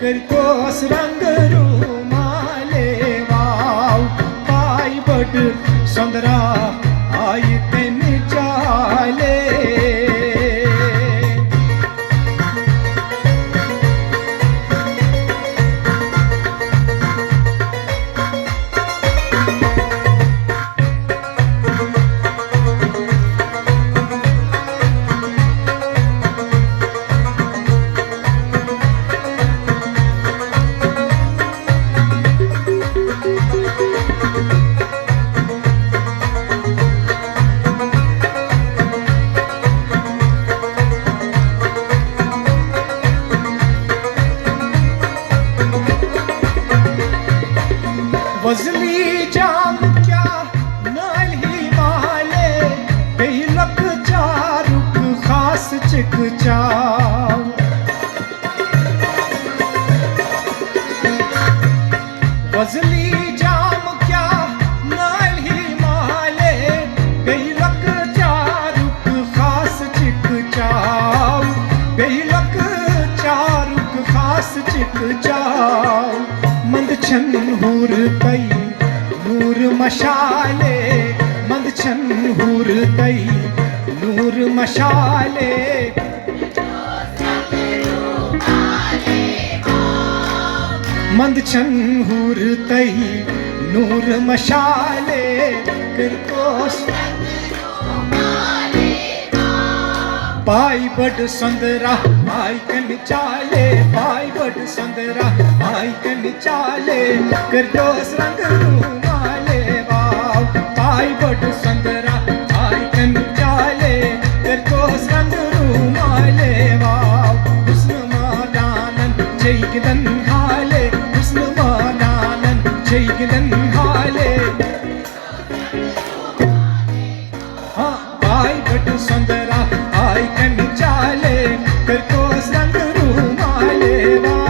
करतोस रंग रुमाले वाव पाय बड संदरा आई तेन चाले वजली जाम क्या नाली वाले बेलक चारुक खास चिक चाव वजली जाम क्या नाली वाले बेलक चारुक खास चिक चाव बेलक चारुक खास चिक चाव मंद छन हूर तई नूर मशाले मंद छन हूर तई नूर मशाले मंद छन हूर तई नूर मशाले करतोस पाई बड संदरा आई कन चाले पाई बड संदरा आई कन चाले करतोस रंग रुमाले वाव पाई बड संदरा आई कन चाले करतोस रंग रुमाले वाव हुस्न मादानन जैगदन हाले हुस्न मादानन जैगदन हाले हाँ पाई बड संदरा आई कन चाले करतोस रंग रुमाले वाव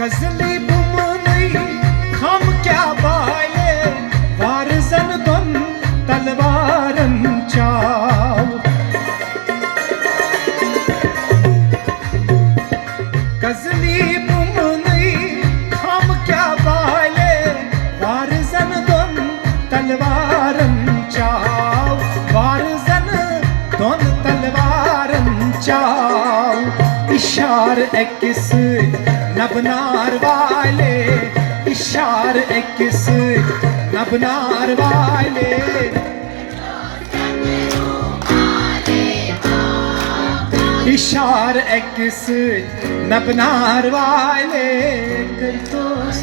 गजली बुमनई हम क्या बाले वारजन गम तलवारन चाव गजली बुमनई हम क्या बाले वारजन गम तलवारन चाव वारजन दोन तलवारन चाव इशार इक्किस नबनार वाले इशार इक्किस नबनार वाले इशार इक्किस नबनार वाले करतोस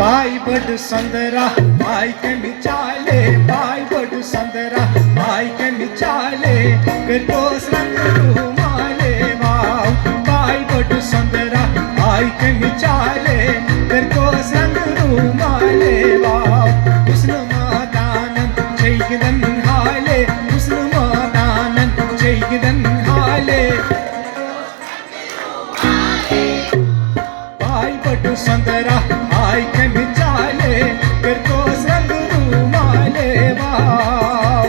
पाई बड संदरा आई कन चाले पाई बड संदरा आई कन चाले करतोस रंग रुमाले वाव पाई बड संदरा आई कन चाले करतोस रंग रुमाले वाव हुस्न मादानन जैगदन हाले हुस्न मादानन जैगदन हाले पाई बड संदरा आई कन चाले करतोस रंग रुमाले वाव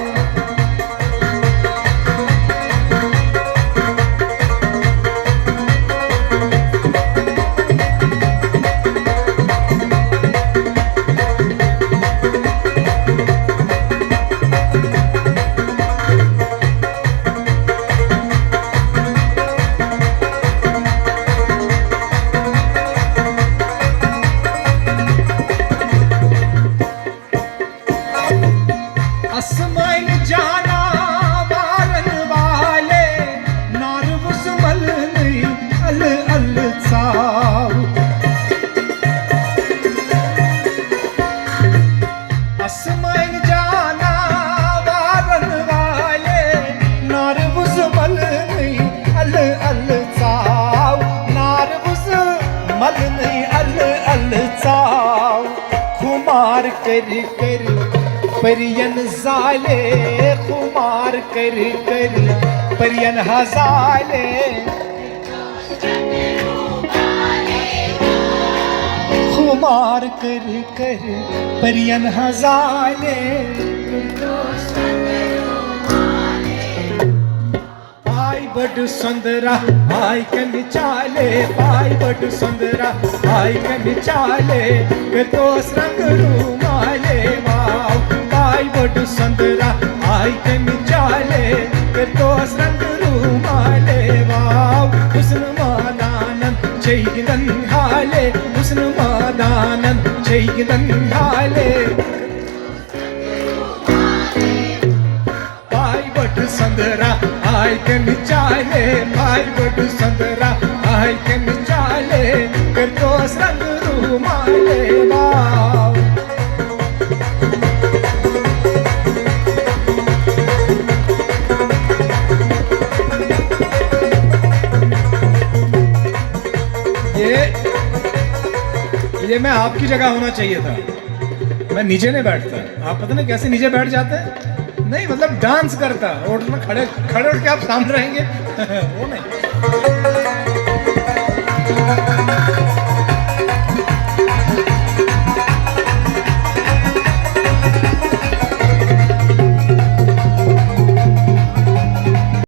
परियन जाले खुमार कर कर परियन हजाले खुमार कर कर परियन हजाले पाय बड़ सुंदरा पाय कन चाले पाय बड़ सुंदरा पाय कन चाले करतोस रंग रूमाले वाव पाय बड़ सुंदरा पाय कन चाले करतोस रंग रूमाले वाव हुस्न मादानन चैगिदन हाले हुस्न मादानन चैगिदन हाले पाय बड़ सुंदरा पाय कन चाले पाय बड़ सुंदरा पाय कन चाले करतोस रंग रूमाले वाव ये मैं आपकी जगह होना चाहिए था। मैं नीचे नहीं बैठता। आप पता नहीं कैसे नीचे बैठ जाते हैं। नहीं मतलब डांस करता और खड़े खड़े उठ के आप सामने रहेंगे वो नहीं।